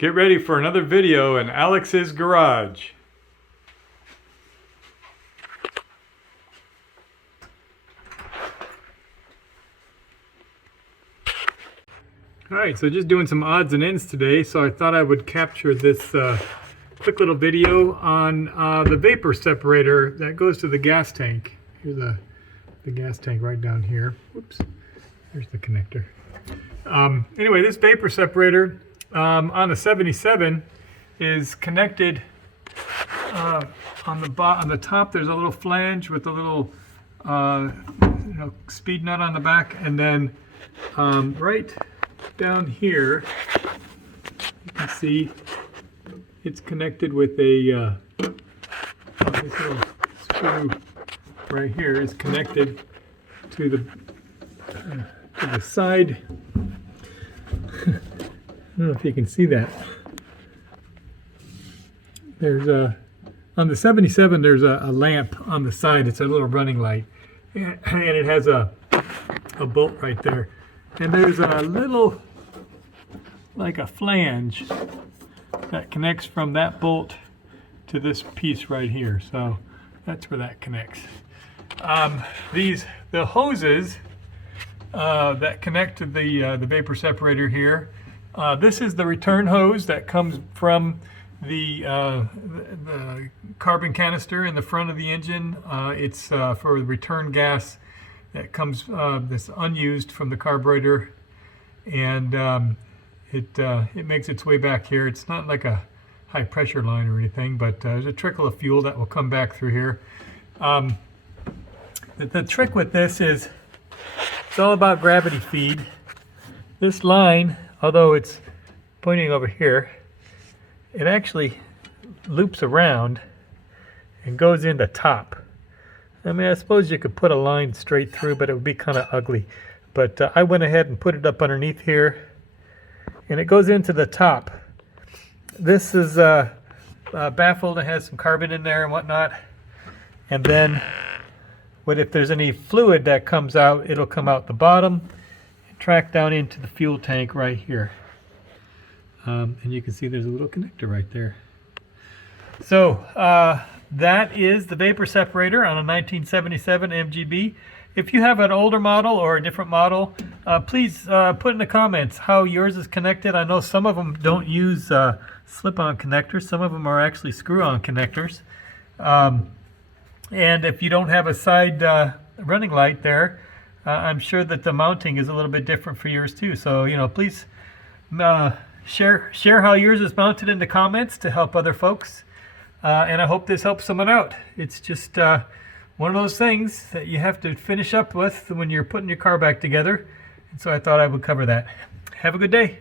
Get ready for another video in Alex's garage. Alright, so just doing some odds and ends today, so I thought I would capture this quick little video on the vapor separator that goes to the gas tank. Here's the gas tank right down here. Whoops, there's the connector. Anyway, this vapor separator on the 77 is connected on the top. There's a little flange with a little speed nut on the back, and then right down here you can see it's connected with a this little screw right here is connected to the side. I don't know if you can see that. There's on the 77 there's a lamp on the side. It's a little running light, and it has a bolt right there, and there's a little, like a flange, that connects from that bolt to this piece right here. So that's where that connects. The hoses that connect to the vapor separator here. This is the return hose that comes from the carbon canister in the front of the engine. It's for the return gas that comes that's unused from the carburetor, and it makes its way back here. It's not like a high pressure line or anything, but there's a trickle of fuel that will come back through here. The trick with this is it's all about gravity feed. This line, although it's pointing over here, it actually loops around and goes in the top. I mean, I suppose you could put a line straight through, but it would be kind of ugly. But I went ahead and put it up underneath here, and it goes into the top. This is a baffle that has some carbon in there and whatnot. And then, if there's any fluid that comes out, it'll come out the bottom and track down into the fuel tank right here. And you can see there's a little connector right there. So that is the vapor separator on a 1977 MGB. If you have an older model or a different model, please put in the comments how yours is connected. I know some of them don't use slip-on connectors. Some of them are actually screw-on connectors. And if you don't have a side running light there, I'm sure that the mounting is a little bit different for yours too. So, please share how yours is mounted in the comments to help other folks. And I hope this helps someone out. It's just one of those things that you have to finish up with when you're putting your car back together. And so I thought I would cover that. Have a good day.